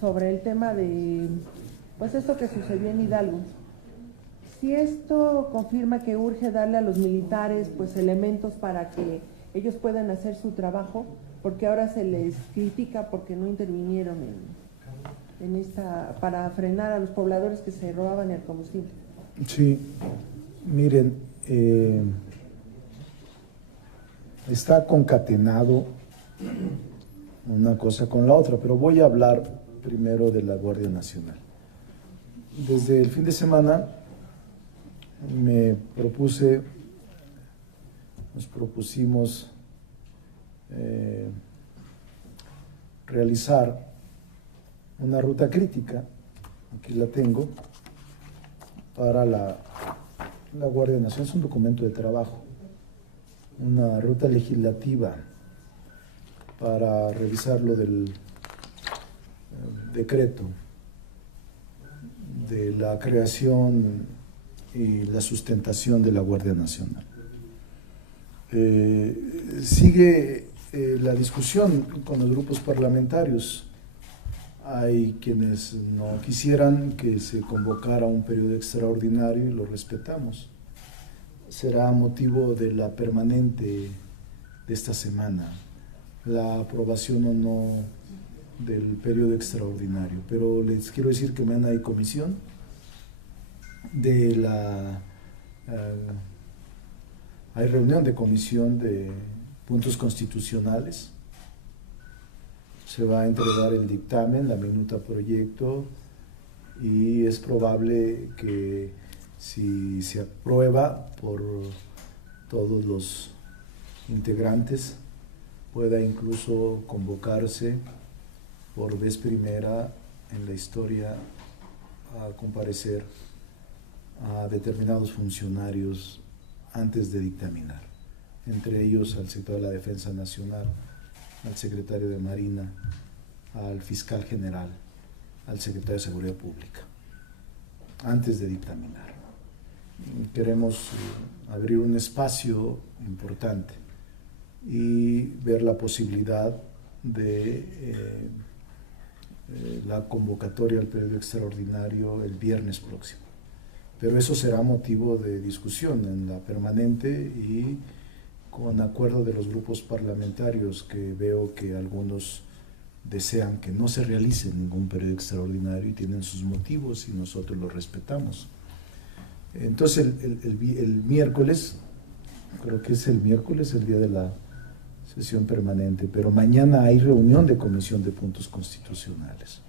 sobre el tema de, pues esto que sucedió en Hidalgo. Si esto confirma que urge darle a los militares pues elementos para que ellos puedan hacer su trabajo, porque ahora se les critica porque no intervinieron en esta, para frenar a los pobladores que se robaban el combustible. Sí, miren, está concatenado una cosa con la otra, pero voy a hablar primero de la Guardia Nacional. Desde el fin de semana nos propusimos realizar una ruta crítica, aquí la tengo, para la Guardia Nacional. Es un documento de trabajo, una ruta legislativa para revisar lo del decreto de la creación y la sustentación de la Guardia Nacional. Sigue la discusión con los grupos parlamentarios. Hay quienes no quisieran que se convocara un periodo extraordinario y lo respetamos. Será motivo de la permanente de esta semana la aprobación o no del periodo extraordinario. Pero les quiero decir que mañana hay comisión hay reunión de comisión de puntos constitucionales. Se va a entregar el dictamen, la minuta proyecto, y es probable que si se aprueba por todos los integrantes, pueda incluso convocarse por vez primera en la historia a comparecer a determinados funcionarios antes de dictaminar, entre ellos al secretario de la Defensa Nacional, al secretario de Marina, al fiscal general, al secretario de Seguridad Pública, antes de dictaminar. Queremos abrir un espacio importante y ver la posibilidad de la convocatoria al periodo extraordinario el viernes próximo. Pero eso será motivo de discusión en la permanente y con acuerdo de los grupos parlamentarios, que veo que algunos desean que no se realice ningún periodo extraordinario y tienen sus motivos y nosotros los respetamos. Entonces el miércoles, creo que es el miércoles el día de la sesión permanente, pero mañana hay reunión de comisión de puntos constitucionales.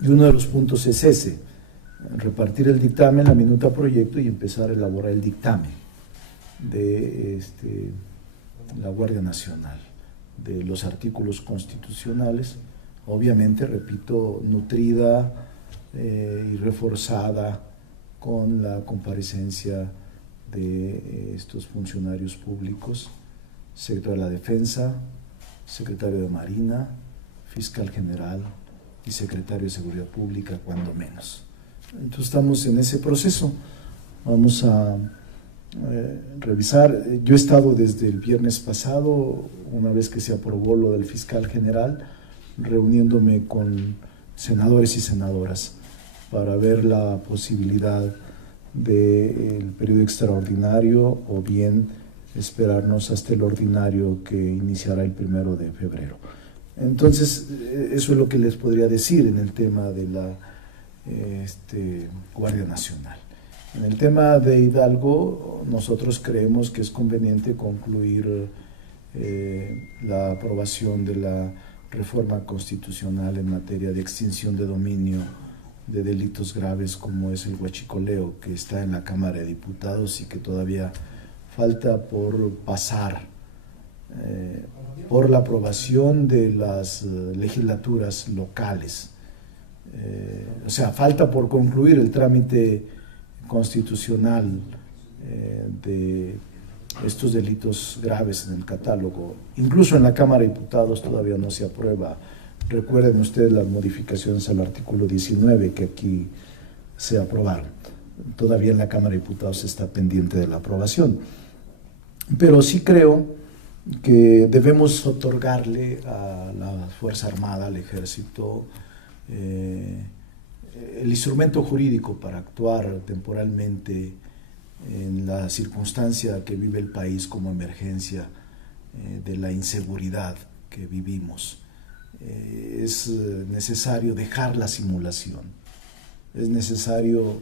Y uno de los puntos es ese: repartir el dictamen, la minuta proyecto y empezar a elaborar el dictamen de la Guardia Nacional, de los artículos constitucionales, obviamente, repito, nutrida y reforzada con la comparecencia de estos funcionarios públicos, secretario de la Defensa, secretario de Marina, fiscal general y secretario de Seguridad Pública, cuando menos. Entonces estamos en ese proceso. Vamos a revisar. Yo he estado desde el viernes pasado, una vez que se aprobó lo del fiscal general, reuniéndome con senadores y senadoras para ver la posibilidad del periodo extraordinario o bien esperarnos hasta el ordinario que iniciará el 1 de febrero. Entonces, eso es lo que les podría decir en el tema de la Guardia Nacional. En el tema de Hidalgo, nosotros creemos que es conveniente concluir la aprobación de la reforma constitucional en materia de extinción de dominio de delitos graves como es el huachicoleo, que está en la Cámara de Diputados y que todavía falta por pasar por la aprobación de las legislaturas locales. O sea, falta por concluir el trámite constitucional de estos delitos graves en el catálogo. Incluso en la Cámara de Diputados todavía no se aprueba. Recuerden ustedes las modificaciones al artículo 19 que aquí se aprobaron. Todavía en la Cámara de Diputados está pendiente de la aprobación. Pero sí creo que debemos otorgarle a la Fuerza Armada, al Ejército, el instrumento jurídico para actuar temporalmente en la circunstancia que vive el país como emergencia de la inseguridad que vivimos. Es necesario dejar la simulación, es necesario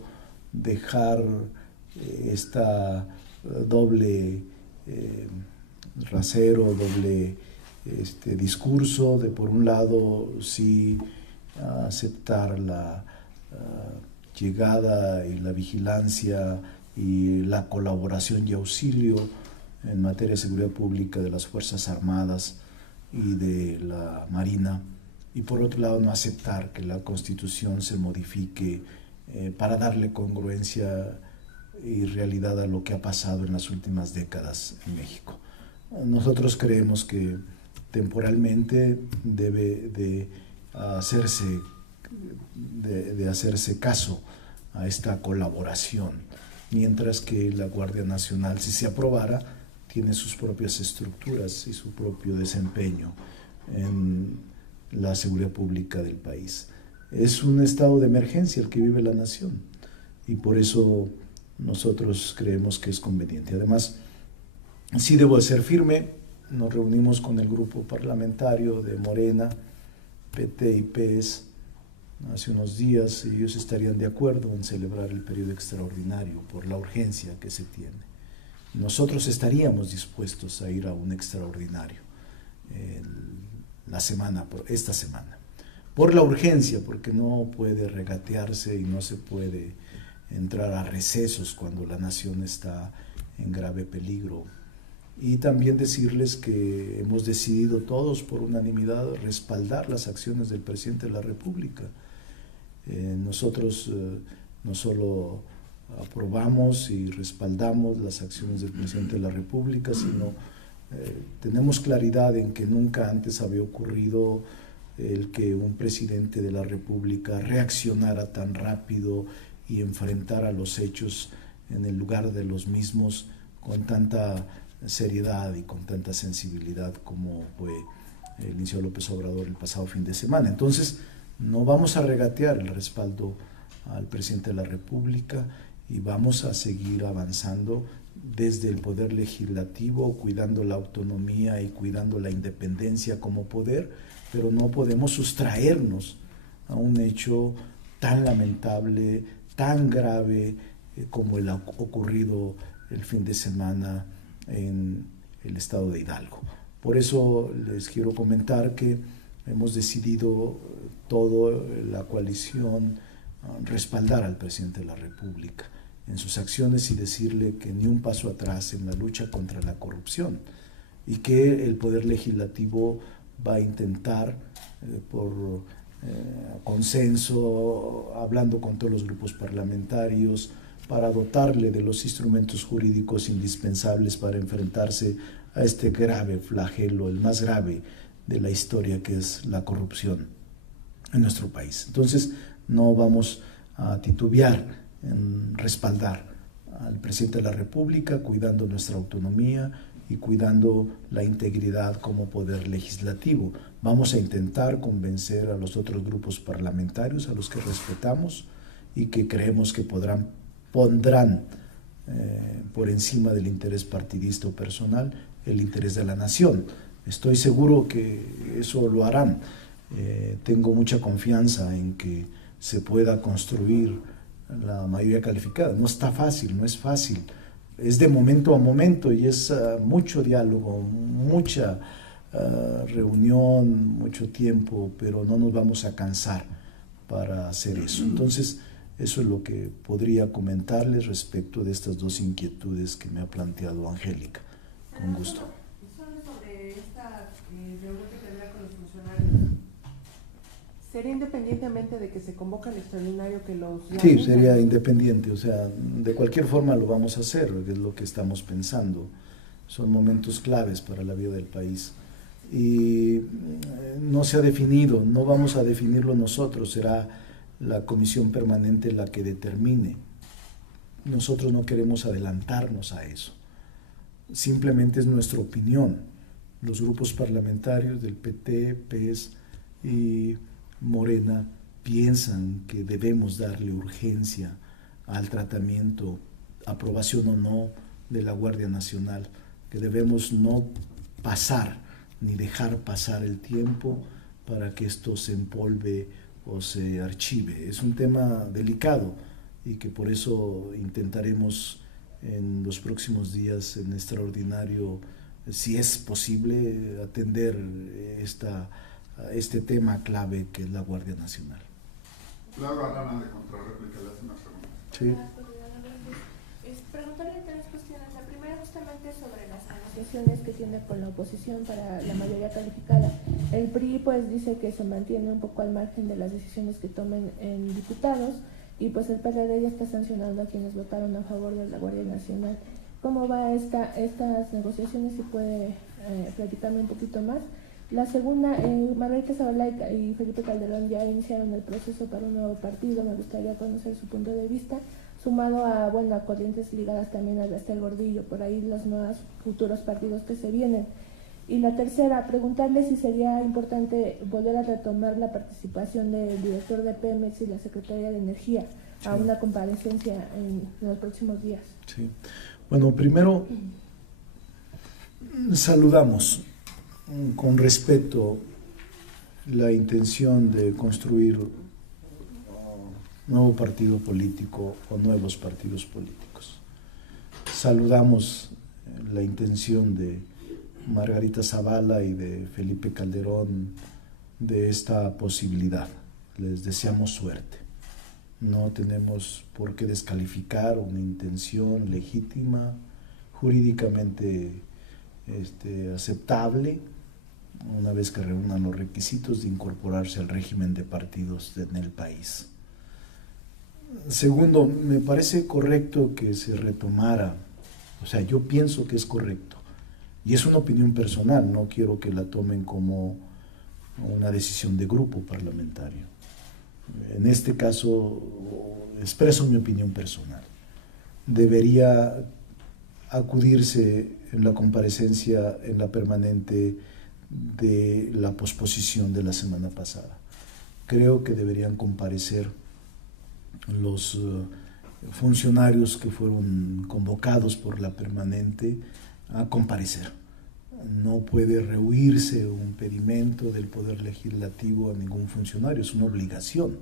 dejar esta doble rasero, doble discurso de, por un lado, sí aceptar la llegada y la vigilancia y la colaboración y auxilio en materia de seguridad pública de las Fuerzas Armadas y de la Marina, y por otro lado no aceptar que la Constitución se modifique para darle congruencia y realidad a lo que ha pasado en las últimas décadas en México. Nosotros creemos que temporalmente debe de hacerse caso a esta colaboración, mientras que la Guardia Nacional, si se aprobara, tiene sus propias estructuras y su propio desempeño en la seguridad pública del país. Es un estado de emergencia el que vive la nación y por eso nosotros creemos que es conveniente. Además, sí debo de ser firme, nos reunimos con el grupo parlamentario de Morena, PT y PES hace unos días y ellos estarían de acuerdo en celebrar el periodo extraordinario por la urgencia que se tiene. Nosotros estaríamos dispuestos a ir a un extraordinario esta semana, por la urgencia, porque no puede regatearse y no se puede entrar a recesos cuando la nación está en grave peligro. Y también decirles que hemos decidido todos por unanimidad respaldar las acciones del presidente de la República. Nosotros no solo aprobamos y respaldamos las acciones del presidente de la República, sino tenemos claridad en que nunca antes había ocurrido el que un presidente de la República reaccionara tan rápido y enfrentara los hechos en el lugar de los mismos con tanta seriedad y con tanta sensibilidad como fue el inicio de López Obrador el pasado fin de semana. Entonces, no vamos a regatear el respaldo al presidente de la República y vamos a seguir avanzando desde el poder legislativo, cuidando la autonomía y cuidando la independencia como poder, pero no podemos sustraernos a un hecho tan lamentable, tan grave como el ocurrido el fin de semana en el estado de Hidalgo. Por eso les quiero comentar que hemos decidido toda la coalición respaldar al presidente de la República en sus acciones y decirle que ni un paso atrás en la lucha contra la corrupción y que el Poder Legislativo va a intentar por consenso, hablando con todos los grupos parlamentarios, para dotarle de los instrumentos jurídicos indispensables para enfrentarse a este grave flagelo, el más grave de la historia, que es la corrupción en nuestro país. Entonces, no vamos a titubear en respaldar al presidente de la República, cuidando nuestra autonomía y cuidando la integridad como poder legislativo. Vamos a intentar convencer a los otros grupos parlamentarios, a los que respetamos y que creemos que pondrán por encima del interés partidista o personal el interés de la nación. Estoy seguro que eso lo harán. Tengo mucha confianza en que se pueda construir la mayoría calificada. No está fácil, no es fácil. Es de momento a momento y es mucho diálogo, mucha reunión, mucho tiempo, pero no nos vamos a cansar para hacer eso. Entonces, eso es lo que podría comentarles respecto de estas dos inquietudes que me ha planteado Angélica. Con gusto. Solo sobre esta reunión que tendrá con los funcionarios, ¿sería independientemente de que se convoque el extraordinario que los llamen? Sí, sería independiente, o sea, de cualquier forma lo vamos a hacer, es lo que estamos pensando. Son momentos claves para la vida del país. Y no se ha definido, no vamos a definirlo nosotros, será la comisión permanente la que determine. Nosotros no queremos adelantarnos a eso. Simplemente es nuestra opinión los grupos parlamentarios del PT, PES y Morena piensan que debemos darle urgencia al tratamiento, aprobación o no, de la Guardia Nacional, que debemos no pasar ni dejar pasar el tiempo para que esto se empolve o se archive. Es un tema delicado y que por eso intentaremos en los próximos días en extraordinario, si es posible, atender este tema clave que es la Guardia Nacional. Laura Arana, de Contrarréplica, le hace una pregunta. Sí. Preguntarle tres cuestiones. La primera justamente sobre las negociaciones que tiene con la oposición para la mayoría calificada. El PRI pues dice que se mantiene un poco al margen de las decisiones que tomen en diputados y pues el PRD ya está sancionando a quienes votaron a favor de la Guardia Nacional. ¿Cómo va estas negociaciones? Si puede platicarme un poquito más. La segunda, Margarita Zavala y Felipe Calderón ya iniciaron el proceso para un nuevo partido. Me gustaría conocer su punto de vista, sumado a corrientes ligadas también a Estel Gordillo, por ahí los nuevos futuros partidos que se vienen. Y la tercera, preguntarle si sería importante volver a retomar la participación del director de Pemex y la Secretaría de Energía a una comparecencia en los próximos días. Sí. Bueno, primero saludamos con respeto la intención de construir un nuevo partido político o nuevos partidos políticos. Saludamos la intención de Margarita Zavala y de Felipe Calderón de esta posibilidad. Les deseamos suerte. No tenemos por qué descalificar una intención legítima, jurídicamente aceptable, una vez que reúnan los requisitos de incorporarse al régimen de partidos en el país. Segundo, me parece correcto que se retomara, o sea, yo pienso que es correcto, y es una opinión personal, no quiero que la tomen como una decisión de grupo parlamentario. En este caso, expreso mi opinión personal. Debería acudirse en la comparecencia en la permanente de la posposición de la semana pasada. Creo que deberían comparecer los funcionarios que fueron convocados por la permanente a comparecer. No puede rehuirse un pedimento del Poder Legislativo a ningún funcionario, es una obligación.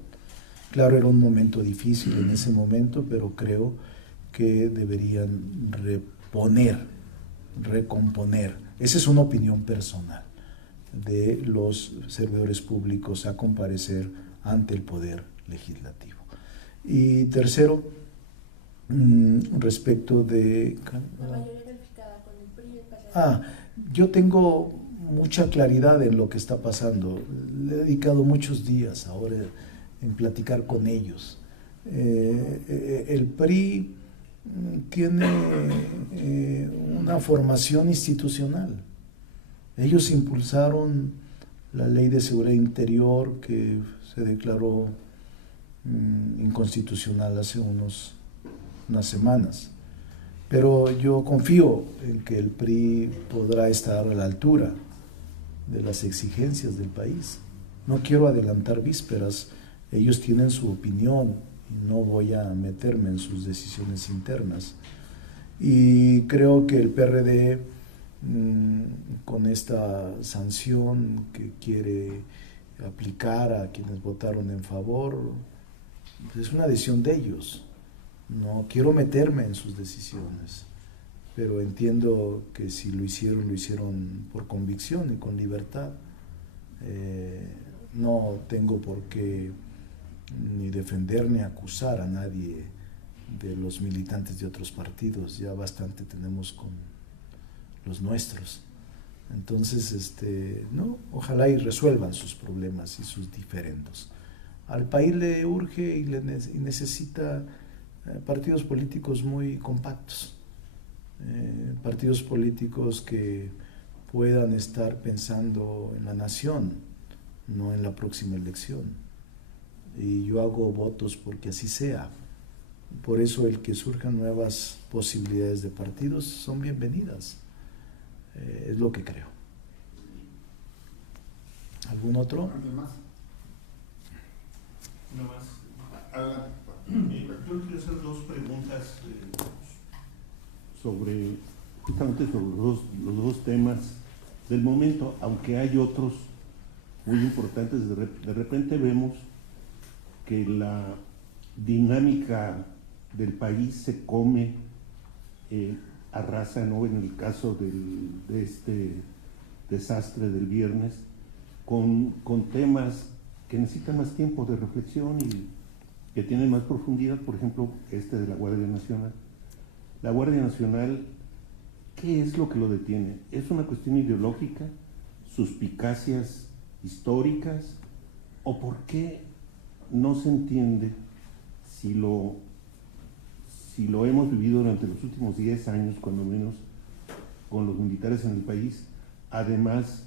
Claro, era un momento difícil en ese momento, pero creo que deberían recomponer. Esa es una opinión personal de los servidores públicos a comparecer ante el Poder Legislativo. Y tercero, respecto de... La mayoría calificada con el PRI y el PRD. Yo tengo mucha claridad en lo que está pasando. Le he dedicado muchos días ahora en platicar con ellos. El PRI tiene una formación institucional. Ellos impulsaron la Ley de Seguridad Interior que se declaró inconstitucional hace unas semanas. Pero yo confío en que el PRI podrá estar a la altura de las exigencias del país. No quiero adelantar vísperas, ellos tienen su opinión y no voy a meterme en sus decisiones internas. Y creo que el PRD, con esta sanción que quiere aplicar a quienes votaron en favor, pues es una decisión de ellos. No quiero meterme en sus decisiones, pero entiendo que si lo hicieron por convicción y con libertad. No tengo por qué ni defender ni acusar a nadie de los militantes de otros partidos, ya bastante tenemos con los nuestros. Entonces, no, ojalá y resuelvan sus problemas y sus diferendos. Al país le urge y necesita partidos políticos muy compactos, partidos políticos que puedan estar pensando en la nación, no en la próxima elección. Y yo hago votos porque así sea. Por eso el que surjan nuevas posibilidades de partidos son bienvenidas. Es lo que creo. ¿Algún otro? ¿Alguien más? Nada más. Adelante. Yo quiero hacer dos preguntas justamente sobre los dos temas del momento, aunque hay otros muy importantes. De repente vemos que la dinámica del país se come, arrasa, ¿no? En el caso de este desastre del viernes, con temas que necesitan más tiempo de reflexión y que tienen más profundidad, por ejemplo, de la Guardia Nacional. La Guardia Nacional, ¿qué es lo que lo detiene? ¿Es una cuestión ideológica, suspicacias históricas, o por qué no se entiende si lo hemos vivido durante los últimos 10 años, cuando menos, con los militares en el país, además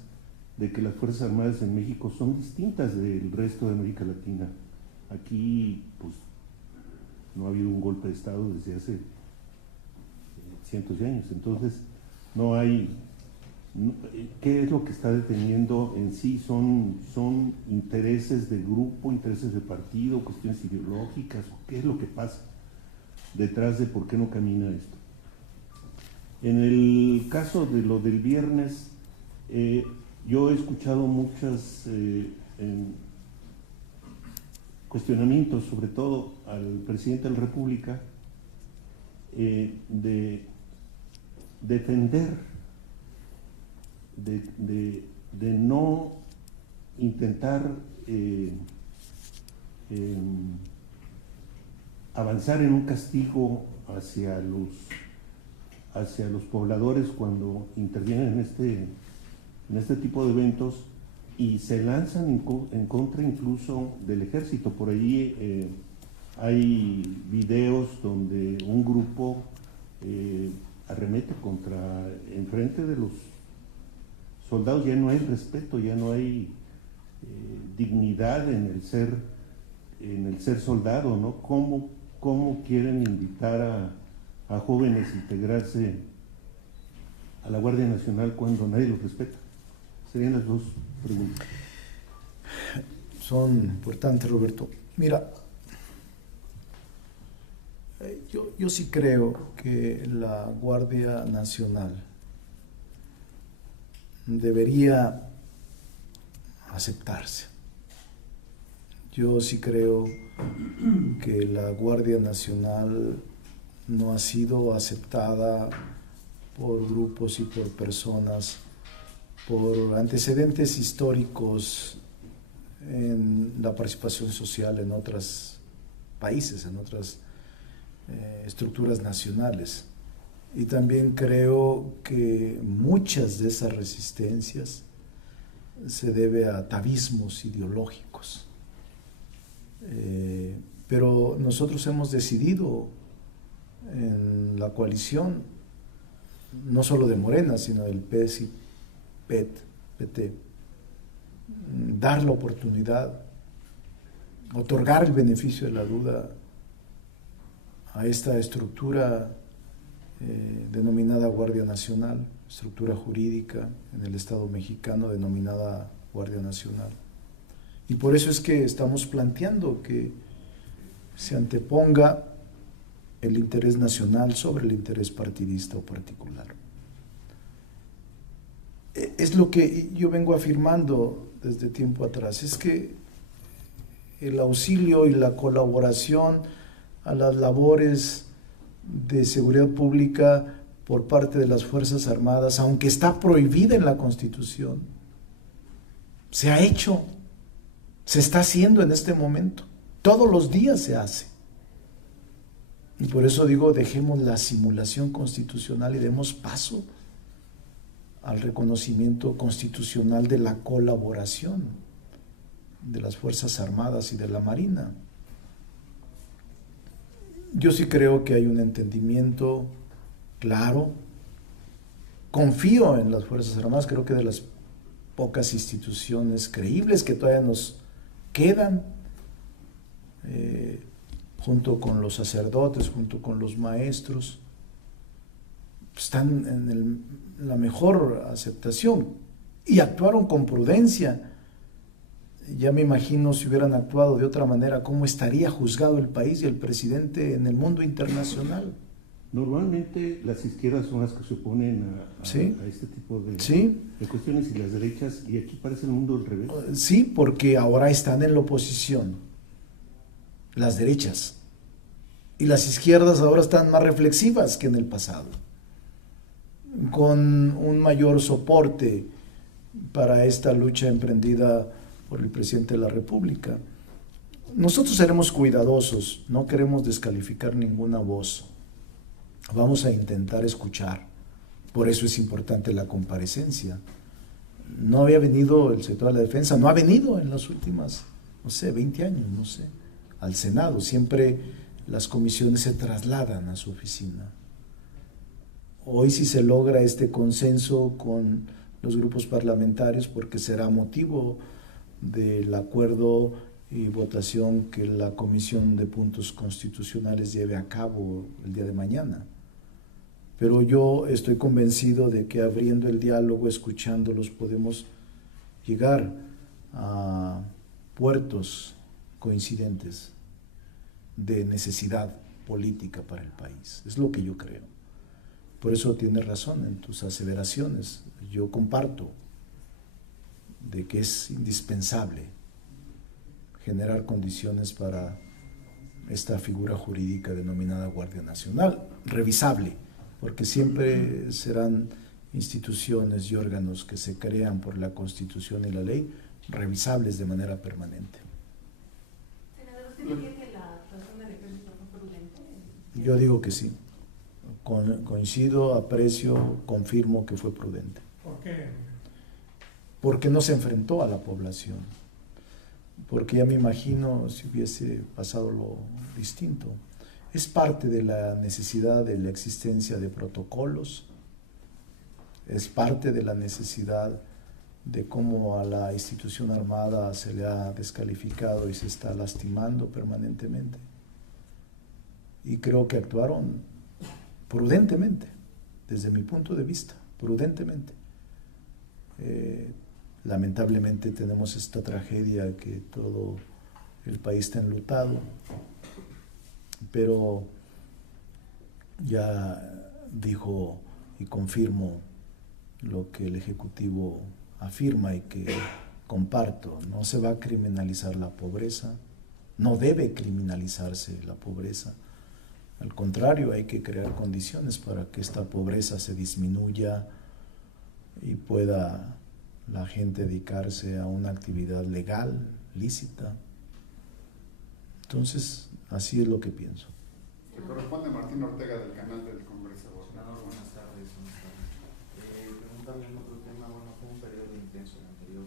de que las Fuerzas Armadas en México son distintas del resto de América Latina? Aquí, pues, no ha habido un golpe de Estado desde hace cientos de años, entonces no hay... ¿Qué es lo que está deteniendo en sí? ¿Son intereses de grupo, intereses de partido, cuestiones ideológicas? ¿Qué es lo que pasa detrás de por qué no camina esto? En el caso de lo del viernes, yo he escuchado muchos cuestionamientos, sobre todo al presidente de la República, de defender, de no intentar avanzar en un castigo hacia los pobladores cuando intervienen en este tipo de eventos, y se lanzan en contra incluso del ejército. Por ahí hay videos donde un grupo arremete enfrente de los soldados. Ya no hay respeto, ya no hay dignidad en el ser soldado, ¿no? ¿Cómo quieren invitar a jóvenes a integrarse a la Guardia Nacional cuando nadie los respeta? Serían las dos preguntas. Son importantes, Roberto. Mira, yo sí creo que la Guardia Nacional debería aceptarse. Yo sí creo que la Guardia Nacional no ha sido aceptada por grupos y por personas por antecedentes históricos en la participación social en otros países, en otras estructuras nacionales. Y también creo que muchas de esas resistencias se debe a atavismos ideológicos. Pero nosotros hemos decidido en la coalición, no solo de Morena, sino del PS y PT, dar la oportunidad, otorgar el beneficio de la duda a esta estructura denominada Guardia Nacional, estructura jurídica en el Estado mexicano denominada Guardia Nacional. Y por eso es que estamos planteando que se anteponga el interés nacional sobre el interés partidista o particular. Es lo que yo vengo afirmando desde tiempo atrás, es que el auxilio y la colaboración a las labores de seguridad pública por parte de las Fuerzas Armadas, aunque está prohibida en la Constitución, se ha hecho, se está haciendo en este momento, todos los días se hace. Y por eso digo, dejemos la simulación constitucional y demos paso al reconocimiento constitucional de la colaboración de las Fuerzas Armadas y de la Marina. Yo sí creo que hay un entendimiento claro. Confío en las Fuerzas Armadas, creo que de las pocas instituciones creíbles que todavía nos quedan, junto con los sacerdotes, junto con los maestros, están en la mejor aceptación y actuaron con prudencia ya me imagino si hubieran actuado de otra manera, cómo estaría juzgado el país y el presidente en el mundo internacional. Normalmente las izquierdas son las que se oponen Sí. a este tipo Sí. de cuestiones, y las derechas, y aquí parece el mundo al revés. Sí, porque ahora están en la oposición las derechas y las izquierdas ahora están más reflexivas que en el pasado, con un mayor soporte para esta lucha emprendida por el presidente de la República. Nosotros seremos cuidadosos, no queremos descalificar ninguna voz. Vamos a intentar escuchar. Por eso es importante la comparecencia. No había venido el sector de la defensa, no ha venido en las últimas, 20 años, al Senado. Siempre las comisiones se trasladan a su oficina. Hoy sí se logra este consenso con los grupos parlamentarios, porque será motivo del acuerdo y votación que la Comisión de Puntos Constitucionales lleve a cabo el día de mañana. Pero yo estoy convencido de que abriendo el diálogo, escuchándolos, podemos llegar a puertos coincidentes de necesidad política para el país. Es lo que yo creo. Por eso tienes razón en tus aseveraciones. Yo comparto de que es indispensable generar condiciones para esta figura jurídica denominada Guardia Nacional, revisable, porque siempre serán instituciones y órganos que se crean por la Constitución y la ley, revisables de manera permanente. Senador, ¿usted diría que la actuación del ejército fue prudente? Yo digo que sí. Coincido, aprecio, confirmo que fue prudente. ¿Por qué? Porque no se enfrentó a la población. Porque ya me imagino si hubiese pasado lo distinto. Es parte de la necesidad de la existencia de protocolos, es parte de la necesidad de cómo a la institución armada se le ha descalificado y se está lastimando permanentemente. Y creo que actuaron prudentemente, desde mi punto de vista, prudentemente. Lamentablemente tenemos esta tragedia que todo el país está enlutado, pero ya dijo y confirmo lo que el Ejecutivo afirma y que comparto: no se va a criminalizar la pobreza, no debe criminalizarse la pobreza. Al contrario, hay que crear condiciones para que esta pobreza se disminuya y pueda la gente dedicarse a una actividad legal, lícita. Entonces, así es lo que pienso. Le corresponde a Martín Ortega, del canal del Congreso. Senador, buenas tardes. Preguntarle en otro tema. Bueno, fue un periodo intenso el anterior.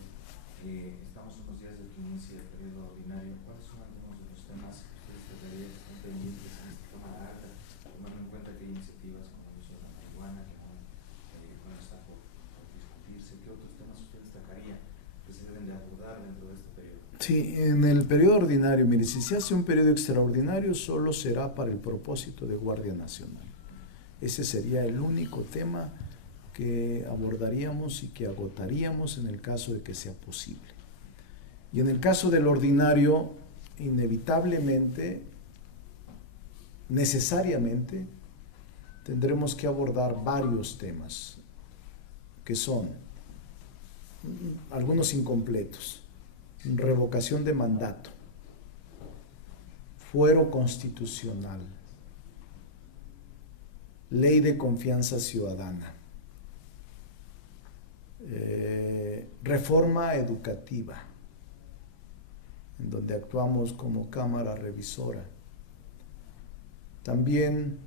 Estamos en los días de que inicia el periodo ordinario. ¿Cuáles son algunos de los temas que ustedes deberían estar pendientes en esta toma de acta, tomando en cuenta que hay iniciativas como el uso de la marihuana que aún no está por discutirse? ¿Qué otros temas usted destacaría que se deben de abordar dentro de este periodo? Sí, en el periodo ordinario, mire, si se hace un periodo extraordinario, solo será para el propósito de Guardia Nacional. Ese sería el único tema que abordaríamos y que agotaríamos en el caso de que sea posible. Y en el caso del ordinario, inevitablemente, necesariamente, tendremos que abordar varios temas, que son algunos incompletos: revocación de mandato, fuero constitucional, ley de confianza ciudadana, reforma educativa, en donde actuamos como Cámara Revisora. También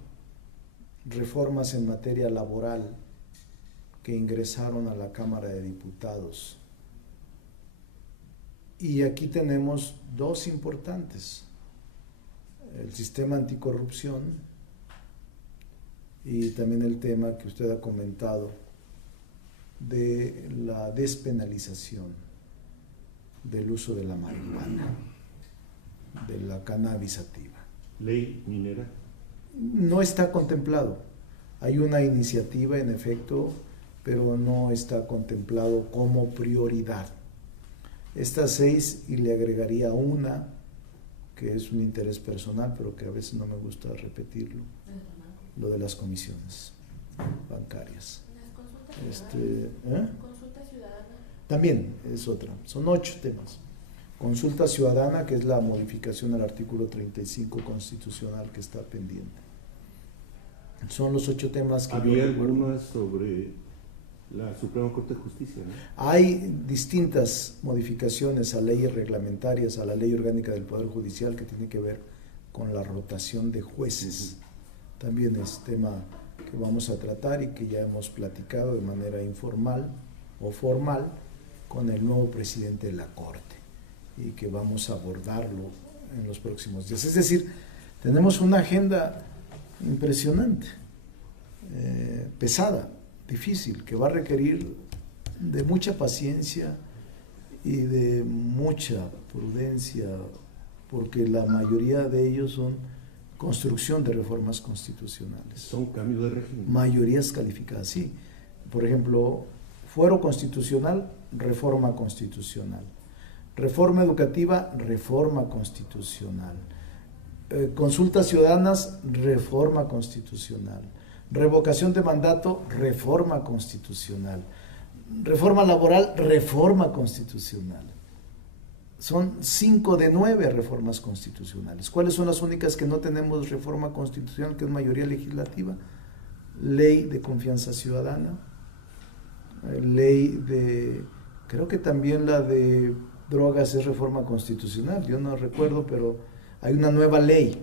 reformas en materia laboral que ingresaron a la Cámara de Diputados. Y aquí tenemos dos importantes: el sistema anticorrupción y también el tema que usted ha comentado de la despenalización del uso de la marihuana, de la cannabis sativa. ¿Ley minera? No está contemplado. Hay una iniciativa, en efecto, pero no está contemplado como prioridad. Estas 6 y le agregaría una, que es un interés personal, pero que a veces no me gusta repetirlo, lo de las comisiones bancarias. Consulta ciudadana. También es otra, son 8 temas. Consulta ciudadana, que es la modificación al artículo 35 constitucional que está pendiente. Son los 8 temas que había algunas sobre la Suprema Corte de Justicia, ¿no? Hay distintas modificaciones a leyes reglamentarias, a la ley orgánica del Poder Judicial, que tiene que ver con la rotación de jueces. También es tema que vamos a tratar y que ya hemos platicado de manera informal o formal con el nuevo presidente de la Corte, y que vamos a abordarlo en los próximos días. Es decir, tenemos una agenda impresionante, pesada, difícil, que va a requerir de mucha paciencia y de mucha prudencia, porque la mayoría de ellos son construcción de reformas constitucionales. Son cambios de régimen. Mayorías calificadas, sí. Por ejemplo, fuero constitucional, reforma constitucional. Reforma educativa, reforma constitucional. Consultas ciudadanas, reforma constitucional. Revocación de mandato, reforma constitucional. Reforma laboral, reforma constitucional. Son 5 de 9 reformas constitucionales. ¿Cuáles son las únicas que no tenemos reforma constitucional, que es mayoría legislativa? Ley de confianza ciudadana, ley de, creo que también la de drogas es reforma constitucional, yo no recuerdo, pero hay una nueva ley.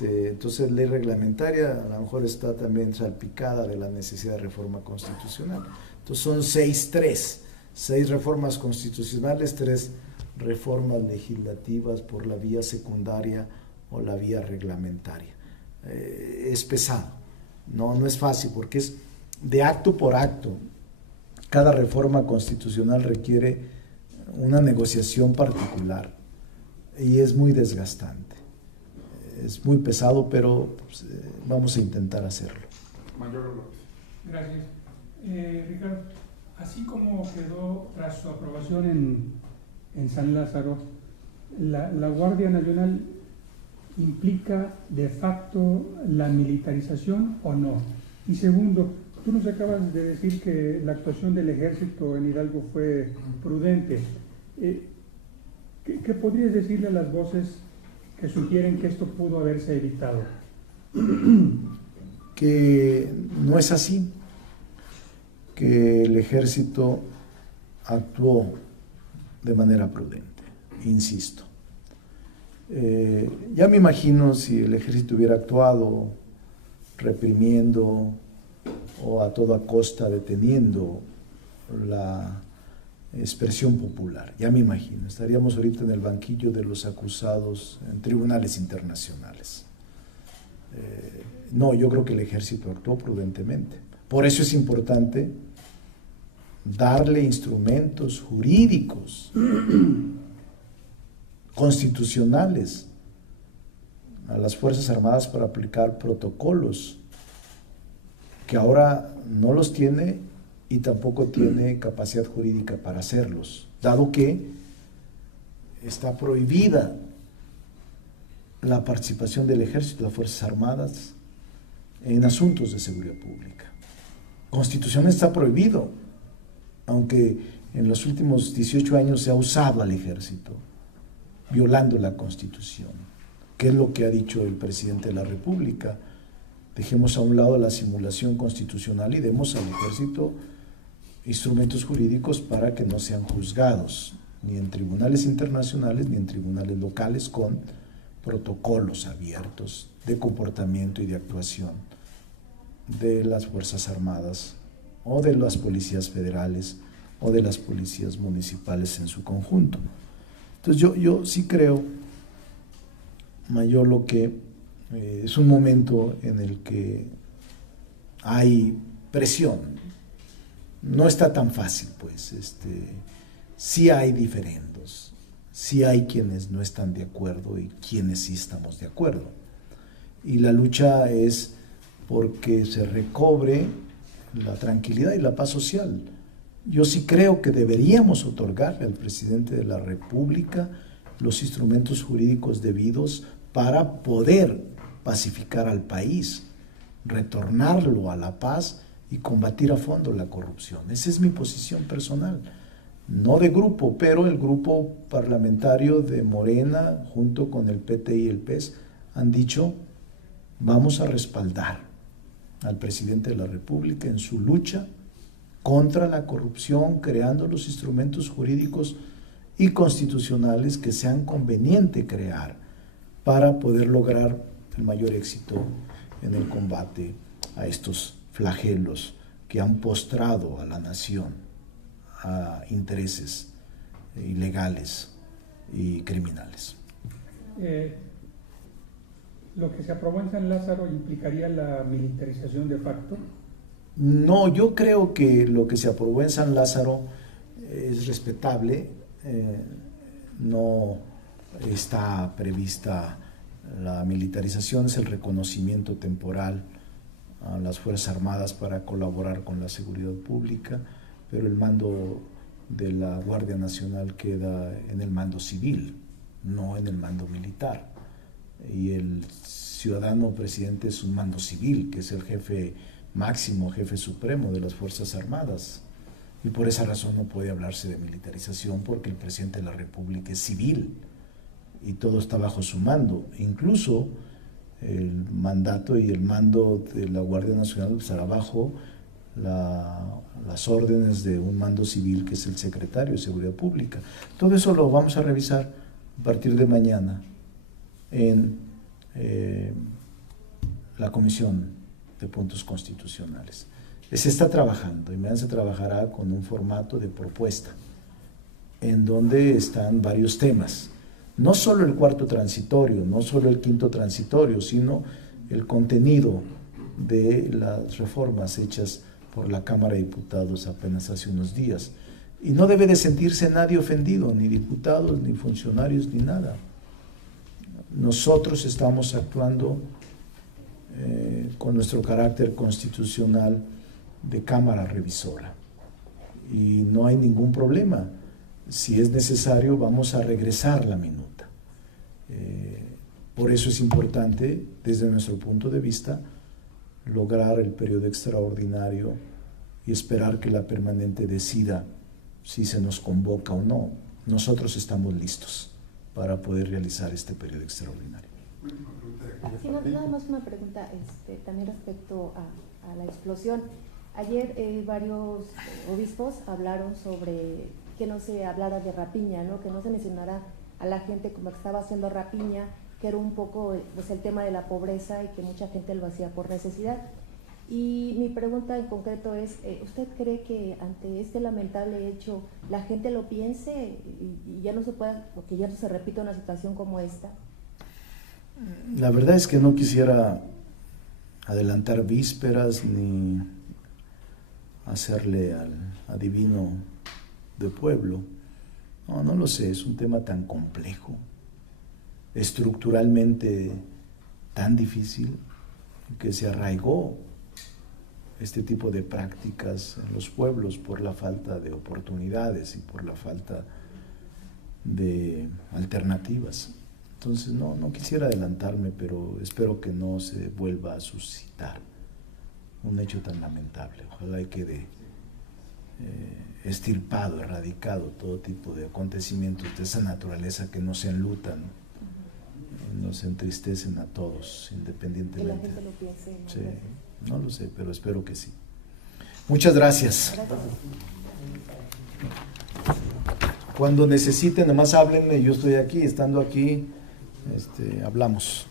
Entonces, ley reglamentaria a lo mejor está también salpicada de la necesidad de reforma constitucional. Entonces son 6 reformas constitucionales, 3 reformas legislativas por la vía secundaria o la vía reglamentaria. Es pesado, no es fácil, porque es de acto por acto. Cada reforma constitucional requiere una negociación particular y es muy desgastante. Es muy pesado, pero pues, vamos a intentar hacerlo. Mayor López. Gracias. Ricardo, así como quedó tras su aprobación en San Lázaro, la Guardia Nacional implica de facto la militarización o no. Y segundo, tú nos acabas de decir que la actuación del ejército en Hidalgo fue prudente. ¿Qué podrías decirle a las voces que sugieren que esto pudo haberse evitado? Que no es así, que el ejército actuó de manera prudente, insisto. Ya me imagino si el ejército hubiera actuado reprimiendo o a toda costa deteniendo la expresión popular, ya me imagino, estaríamos ahorita en el banquillo de los acusados en tribunales internacionales. No, yo creo que el ejército actuó prudentemente. Por eso es importante darle instrumentos jurídicos, constitucionales, a las Fuerzas Armadas para aplicar protocolos que ahora no los tiene y tampoco tiene capacidad jurídica para hacerlos, dado que está prohibida la participación del ejército y las Fuerzas Armadas en asuntos de seguridad pública. Constitución está prohibido, aunque en los últimos 18 años se ha usado al ejército, violando la Constitución, que es lo que ha dicho el presidente de la República. Dejemos a un lado la simulación constitucional y demos al ejército instrumentos jurídicos para que no sean juzgados, ni en tribunales internacionales ni en tribunales locales, con protocolos abiertos de comportamiento y de actuación de las Fuerzas Armadas o de las policías federales o de las policías municipales en su conjunto. Entonces yo sí creo, Mayolo, que es un momento en el que hay presión. No está tan fácil, pues. Sí hay diferendos, sí hay quienes no están de acuerdo y quienes sí estamos de acuerdo. Y la lucha es porque se recobre la tranquilidad y la paz social. Yo sí creo que deberíamos otorgarle al presidente de la República los instrumentos jurídicos debidos para poder pacificar al país, retornarlo a la paz y combatir a fondo la corrupción. Esa es mi posición personal, no de grupo, pero el grupo parlamentario de Morena, junto con el PT y el PES, han dicho: vamos a respaldar al presidente de la República en su lucha contra la corrupción, creando los instrumentos jurídicos y constitucionales que sean conveniente crear para poder lograr el mayor éxito en el combate a estos flagelos que han postrado a la nación a intereses ilegales y criminales. ¿Lo que se aprobó en San Lázaro implicaría la militarización de facto? No, yo creo que lo que se aprobó en San Lázaro es respetable. No está prevista la militarización, es el reconocimiento temporal a las Fuerzas Armadas para colaborar con la seguridad pública, pero el mando de la Guardia Nacional queda en el mando civil, no en el mando militar. Y el ciudadano presidente es un mando civil, que es el jefe máximo, jefe supremo de las Fuerzas Armadas. Y por esa razón no puede hablarse de militarización, porque el presidente de la República es civil y todo está bajo su mando. Incluso el mandato y el mando de la Guardia Nacional estará bajo las órdenes de un mando civil, que es el secretario de Seguridad Pública. Todo eso lo vamos a revisar a partir de mañana en la Comisión de Puntos Constitucionales. Se está trabajando y mañana se trabajará con un formato de propuesta en donde están varios temas. No solo el cuarto transitorio, no solo el quinto transitorio, sino el contenido de las reformas hechas por la Cámara de Diputados apenas hace unos días. Y no debe de sentirse nadie ofendido, ni diputados, ni funcionarios, ni nada. Nosotros estamos actuando con nuestro carácter constitucional de Cámara Revisora y no hay ningún problema. Si es necesario, vamos a regresar la minuta. Por eso es importante, desde nuestro punto de vista, lograr el periodo extraordinario y esperar que la permanente decida si se nos convoca o no. Nosotros estamos listos para poder realizar este periodo extraordinario. Sí, nada más una pregunta también respecto a la explosión. Ayer varios obispos hablaron sobre que no se hablara de rapiña, ¿no? Que no se mencionara a la gente como que estaba haciendo rapiña, que era un poco pues, el tema de la pobreza y que mucha gente lo hacía por necesidad. Y mi pregunta en concreto es, ¿usted cree que ante este lamentable hecho la gente lo piense y ya no se pueda, o que ya no se repita una situación como esta? La verdad es que no quisiera adelantar vísperas ni hacerle al adivino de pueblo. No lo sé, es un tema tan complejo, estructuralmente tan difícil, que se arraigó este tipo de prácticas en los pueblos por la falta de oportunidades y por la falta de alternativas. Entonces no quisiera adelantarme, pero espero que no se vuelva a suscitar un hecho tan lamentable. Ojalá y quede extirpado, erradicado todo tipo de acontecimientos de esa naturaleza que nos enlutan, nos entristecen a todos, independientemente. Que la gente lo piense, ¿no? Sí, no lo sé, pero espero que sí. Muchas gracias. Cuando necesiten, nomás háblenme, yo estoy aquí, estando aquí, hablamos.